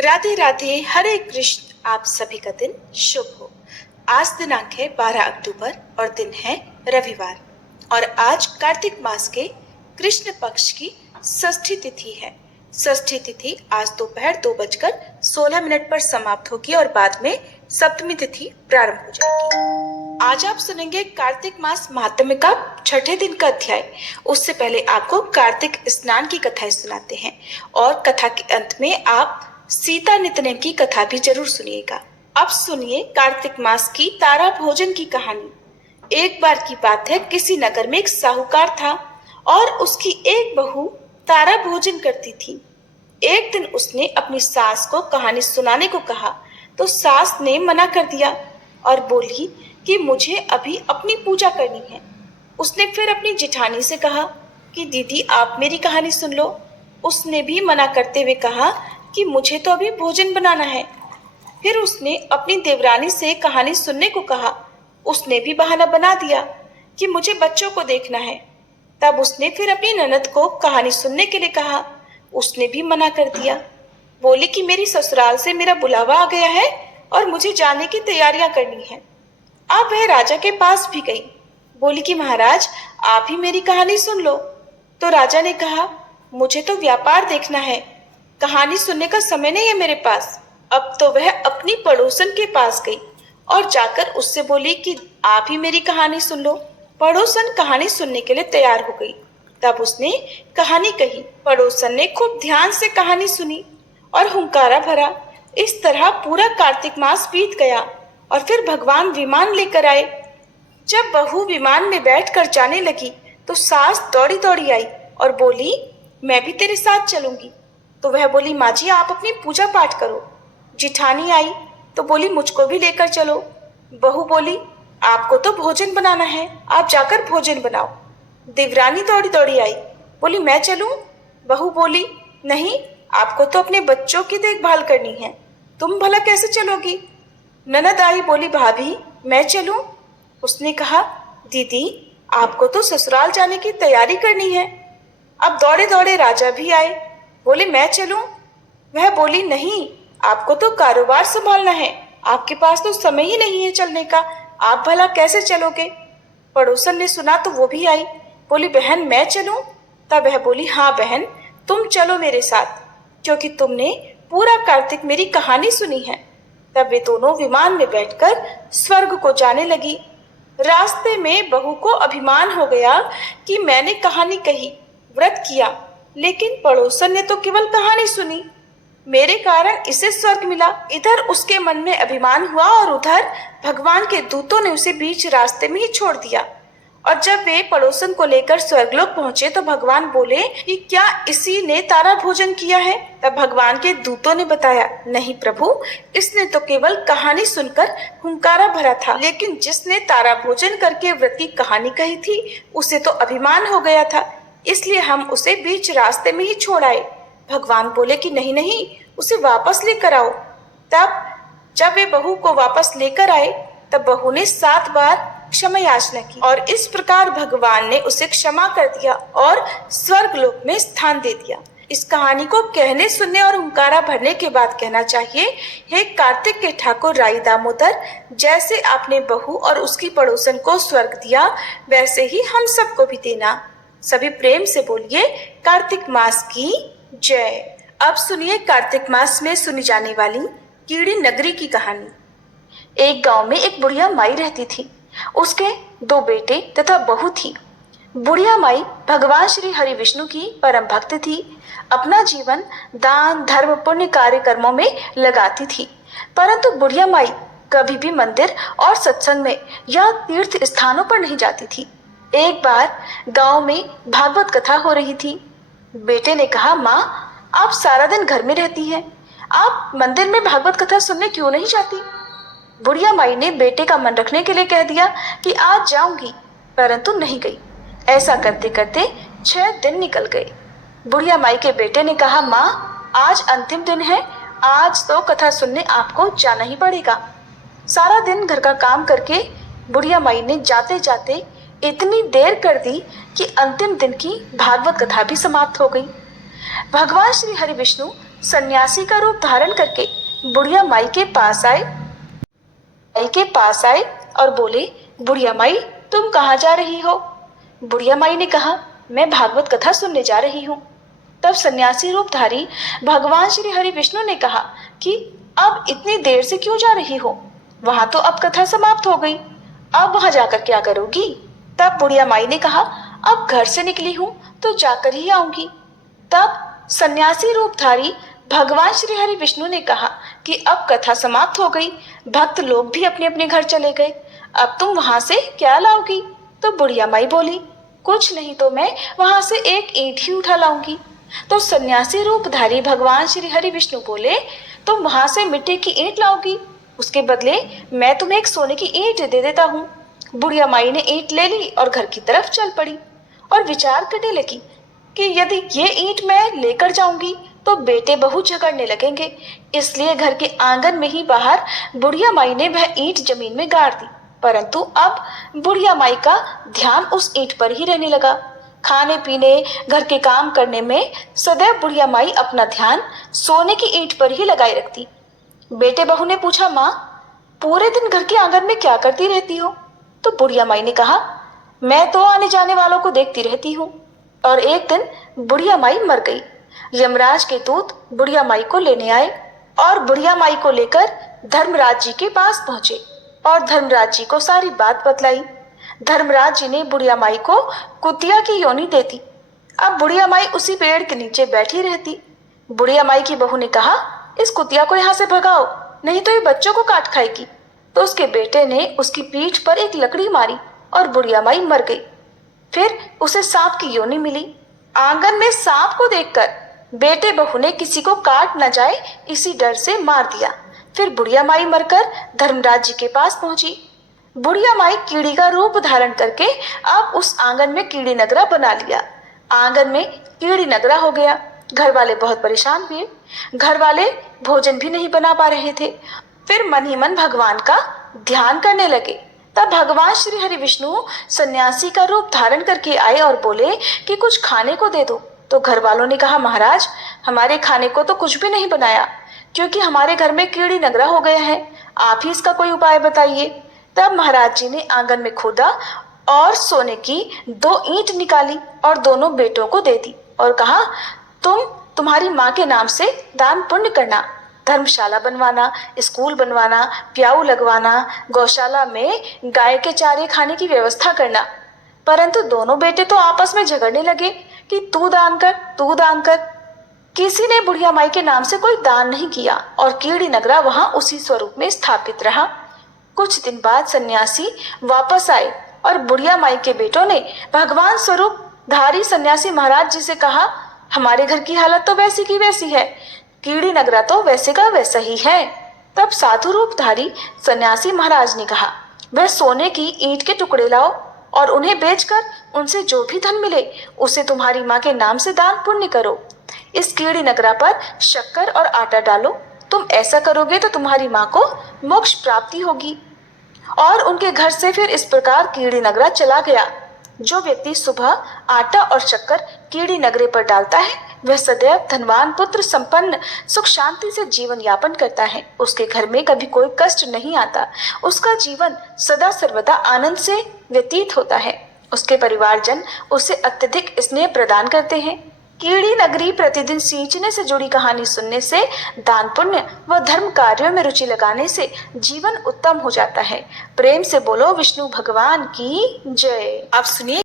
राधे राधे, हरे कृष्ण। आप सभी का दिन शुभ हो। आज दिनांक है 12 अक्टूबर और दिन है रविवार और आज कार्तिक मास के कृष्ण पक्ष की षष्ठी तिथि है। षष्ठी तिथि आज दोपहर 2:16 पर समाप्त होगी और बाद में सप्तमी तिथि प्रारंभ हो जाएगी। आज आप सुनेंगे कार्तिक मास महात्म्य का छठे दिन का अध्याय। उससे पहले आपको कार्तिक स्नान की कथाएं सुनाते हैं और कथा के अंत में आप सीता नितनेम की कथा भी जरूर सुनिएगा। अब सुनिए कार्तिक मास की तारा भोजन की कहानी। एक बार की बात है, किसी नगर में एक साहूकार था और उसकी एक बहू तारा भोजन करती थी। एक दिन उसने अपनी सास को कहानी सुनाने को कहा तो सास ने मना कर दिया और बोली कि मुझे अभी अपनी पूजा करनी है। उसने फिर अपनी जेठानी से कहा कि दीदी आप मेरी कहानी सुन लो। उसने भी मना करते हुए कहा कि मुझे तो अभी भोजन बनाना है। फिर उसने अपनी देवरानी से कहानी सुनने को कहा। उसने भी बहाना बना दिया कि मुझे बच्चों को देखना है। तब उसने फिर अपनी ननद को कहानी सुनने के लिए कहा। उसने भी मना कर दिया। बोली कि मेरी ससुराल से मेरा बुलावा आ गया है और मुझे जाने की तैयारियां करनी है। अब वह राजा के पास भी गई। बोली कि महाराज आप ही मेरी कहानी सुन लो। तो राजा ने कहा मुझे तो व्यापार देखना है, कहानी सुनने का समय नहीं है मेरे पास। अब तो वह अपनी पड़ोसन के पास गई और जाकर उससे बोली कि आप ही मेरी कहानी सुन लो। पड़ोसन कहानी सुनने के लिए तैयार हो गई। तब उसने कहानी कही। पड़ोसन ने खूब ध्यान से कहानी सुनी और हुंकारा भरा। इस तरह पूरा कार्तिक मास बीत गया और फिर भगवान विमान लेकर आए। जब बहू विमान में बैठकर जाने लगी तो सास दौड़ी दौड़ी आई और बोली मैं भी तेरे साथ चलूंगी। तो वह बोली माँ जी आप अपनी पूजा पाठ करो। जिठानी आई तो बोली मुझको भी लेकर चलो। बहू बोली आपको तो भोजन बनाना है, आप जाकर भोजन बनाओ। देवरानी दौड़ी दौड़ी आई, बोली मैं चलूं। बहू बोली नहीं, आपको तो अपने बच्चों की देखभाल करनी है, तुम भला कैसे चलोगी। ननद आई, बोली भाभी मैं चलूं। उसने कहा दीदी आपको तो ससुराल जाने की तैयारी करनी है। अब दौड़े दौड़े राजा भी आए, बोले मैं चलूं। वह बोली नहीं, आपको तो कारोबार संभालना है, आपके पास तो समय ही नहीं है चलने का, आप भला कैसे चलोगे। पड़ोसन ने सुना तो वो भी आई, बोली बहन मैं चलूं। तब वह बोली हाँ बहन तुम चलो मेरे साथ, क्योंकि तुमने पूरा कार्तिक मेरी कहानी सुनी है। तब वे दोनों विमान में बैठकर स्वर्ग को जाने लगी। रास्ते में बहू को अभिमान हो गया कि मैंने कहानी कही, व्रत किया, लेकिन पड़ोसन ने तो केवल कहानी सुनी, मेरे कारण इसे स्वर्ग मिला। इधर उसके मन में अभिमान हुआ और उधर भगवान के दूतों ने उसे बीच रास्ते में ही छोड़ दिया। और जब वे पड़ोसन को लेकर स्वर्गलोक पहुंचे तो भगवान बोले कि क्या इसी ने तारा भोजन किया है। तब भगवान के दूतों ने बताया नहीं प्रभु, इसने तो केवल कहानी सुनकर हुंकारा भरा था, लेकिन जिसने तारा भोजन करके व्रत की कहानी कही थी उसे तो अभिमान हो गया था, इसलिए हम उसे बीच रास्ते में ही छोड़ आए। भगवान बोले कि नहीं नहीं, उसे वापस लेकर आओ। तब जब वे बहू को वापस लेकर आए तब बहू ने 7 बार क्षमा याचना की और इस प्रकार भगवान ने उसे क्षमा कर दिया और स्वर्ग लोक में स्थान दे दिया। इस कहानी को कहने सुनने और हुंकारा भरने के बाद कहना चाहिए, हे कार्तिक के ठाकुर राई दामोदर, जैसे आपने बहू और उसकी पड़ोसन को स्वर्ग दिया वैसे ही हम सबको भी देना। सभी प्रेम से बोलिए कार्तिक मास की जय। अब सुनिए कार्तिक मास में सुनी जाने वाली कीड़ी नगरी की कहानी। एक गांव में एक बुढ़िया माई रहती थी। उसके 2 बेटे तथा बहू थी। बुढ़िया माई भगवान श्री हरि विष्णु की परम भक्त थी। अपना जीवन दान धर्म पुण्य कार्य कर्मों में लगाती थी, परंतु बुढ़िया माई कभी भी मंदिर और सत्संग में या तीर्थ स्थानों पर नहीं जाती थी। एक बार गांव में भागवत कथा हो रही थी। बेटे ने कहा माँ आप सारा दिन घर में रहती हैं, आप मंदिर में भागवत कथा सुनने क्यों नहीं जाती। बुढ़िया माई ने बेटे का मन रखने के लिए कह दिया कि आज जाऊंगी, परंतु नहीं गई। ऐसा करते करते 6 दिन निकल गए। बुढ़िया माई के बेटे ने कहा माँ आज अंतिम दिन है, आज तो कथा सुनने आपको जाना ही पड़ेगा। सारा दिन घर का काम करके बुढ़िया माई ने जाते जाते इतनी देर कर दी कि अंतिम दिन की भागवत कथा भी समाप्त हो गई। भगवान श्री हरि विष्णु सन्यासी का रूप धारण करके बुढ़िया माई के पास आए और बोले, बुढ़िया माई, तुम कहाँ जा रही हो? बुढ़िया माई ने कहा, मैं भागवत कथा सुनने जा रही हूँ। तब सन्यासी रूपधारी भगवान श्री हरि विष्णु ने कहा कि अब इतनी देर से क्यों जा रही हो? वहां तो अब कथा समाप्त हो गई, अब वहां जाकर क्या करोगी? तब बुढ़िया माई ने कहा, अब घर से निकली हूँ तो जाकर ही आऊंगी। तब सन्यासी रूपधारी भगवान श्री हरि विष्णु ने कहा कि अब कथा समाप्त हो गई, भक्त लोग भी अपने अपने घर चले गए, अब तुम वहां से क्या लाओगी? तो बुढ़िया माई बोली, कुछ नहीं तो मैं वहां से एक ईंट ही उठा लाऊंगी। तो सन्यासी रूपधारी भगवान श्री हरि विष्णु बोले, तुम वहां से मिट्टी की ईंट लाओगी, उसके बदले मैं तुम्हें एक सोने की ईंट दे देता हूँ। बुढ़िया माई ने ईंट ले ली और घर की तरफ चल पड़ी और विचार करने लगी कि यदि ये ईंट मैं लेकर जाऊंगी तो बेटे बहू झगड़ने लगेंगे, इसलिए घर के आंगन में ही बाहर बुढ़िया माई ने वह ईंट जमीन में गाड़ दी। परंतु अब बुढ़िया माई का ध्यान उस ईंट पर ही रहने लगा। खाने पीने, घर के काम करने में सदैव बुढ़िया माई अपना ध्यान सोने की ईंट पर ही लगाए रखती। बेटे बहू ने पूछा, माँ, पूरे दिन घर के आंगन में क्या करती रहती हो? तो बुढ़िया माई ने कहा, मैं तो आने जाने वालों को देखती रहती हूँ। और एक दिन बुढ़िया माई मर गई। यमराज के दूत बुढ़िया माई को लेने आए और बुढ़िया माई को लेकर धर्मराज जी के पास पहुंचे और धर्मराज जी को सारी बात बतलाई। धर्मराज जी ने बुढ़िया माई को कुतिया की योनि दे दी। अब बुढ़िया माई उसी पेड़ के नीचे बैठी रहती। बुढ़िया माई की बहू ने कहा, इस कुतिया को यहाँ से भगाओ, नहीं तो ये बच्चों को काट खाएगी। तो उसके बेटे ने उसकी पीठ पर एक लकड़ी मारी और बुढ़िया माई मर गई। फिर उसे सांप की योनि मिली। आंगन में सांप को देखकर बेटे बहू ने किसी को काट न जाए इसी डर से मार दिया। फिर बुढ़िया माई मरकर धर्मराज जी के पास पहुंची। बुढ़िया माई कीड़ी का रूप धारण करके अब उस आंगन में कीड़ी नगरा बना लिया। आंगन में कीड़ी नगरा हो गया। घर वाले बहुत परेशान हुए। घर वाले भोजन भी नहीं बना पा रहे थे। फिर मन ही मन भगवान का ध्यान करने लगे। तब भगवान श्री हरि विष्णु सन्यासी का रूप धारण करके आए और बोले कि कुछ खाने को दे दो। तो घर वालों ने कहा, महाराज, हमारे खाने को तो कुछ भी नहीं बनाया, क्योंकि हमारे घर में कीड़ी नगरा हो गया है, आप ही इसका कोई उपाय बताइए। तब महाराज जी ने आंगन में खोदा और सोने की 2 ईंट निकाली और दोनों बेटों को दे दी और कहा, तुम्हारी माँ के नाम से दान पुण्य करना, धर्मशाला बनवाना, स्कूल बनवाना, प्याऊ लगवाना, गौशाला में गाय के चारे खाने की व्यवस्था करना। परंतु दोनों बेटे तो आपस में झगड़ने लगे कि तू दान कर। किसी ने बुढ़िया माई के नाम से कोई दान नहीं किया और कीड़ी नगरा वहां उसी स्वरूप में स्थापित रहा। कुछ दिन बाद सन्यासी वापस आए और बुढ़िया माई के बेटों ने भगवान स्वरूप धारी सन्यासी महाराज जी से कहा, हमारे घर की हालत तो वैसी की वैसी है, कीड़ी नगरा तो वैसे का वैसा ही है। तब साधु रूपधारी सन्यासी महाराज ने कहा, वह सोने की ईंट के टुकड़े लाओ और उन्हें बेचकर उनसे जो भी धन मिले उसे तुम्हारी माँ के नाम से दान पुण्य करो। इस कीड़ी नगरा पर शक्कर और आटा डालो, तुम ऐसा करोगे तो तुम्हारी माँ को मोक्ष प्राप्ति होगी। और उनके घर से फिर इस प्रकार कीड़ी नगरा चला गया। जो व्यक्ति सुबह आटा और शक्कर कीड़ी नगरे पर डालता है वह सदैव धनवान, पुत्र संपन्न, सुख शांति से जीवन यापन करता है। उसके घर में कभी कोई कष्ट नहीं आता। उसका जीवन सदा सर्वदा आनंद से व्यतीत होता है। उसके परिवारजन उसे अत्यधिक स्नेह प्रदान करते हैं। कीड़ी नगरी प्रतिदिन सींचने से जुड़ी कहानी सुनने से, दान पुण्य व धर्म कार्यों में रुचि लगाने से जीवन उत्तम हो जाता है। प्रेम से बोलो विष्णु भगवान की जय। अब सुनिए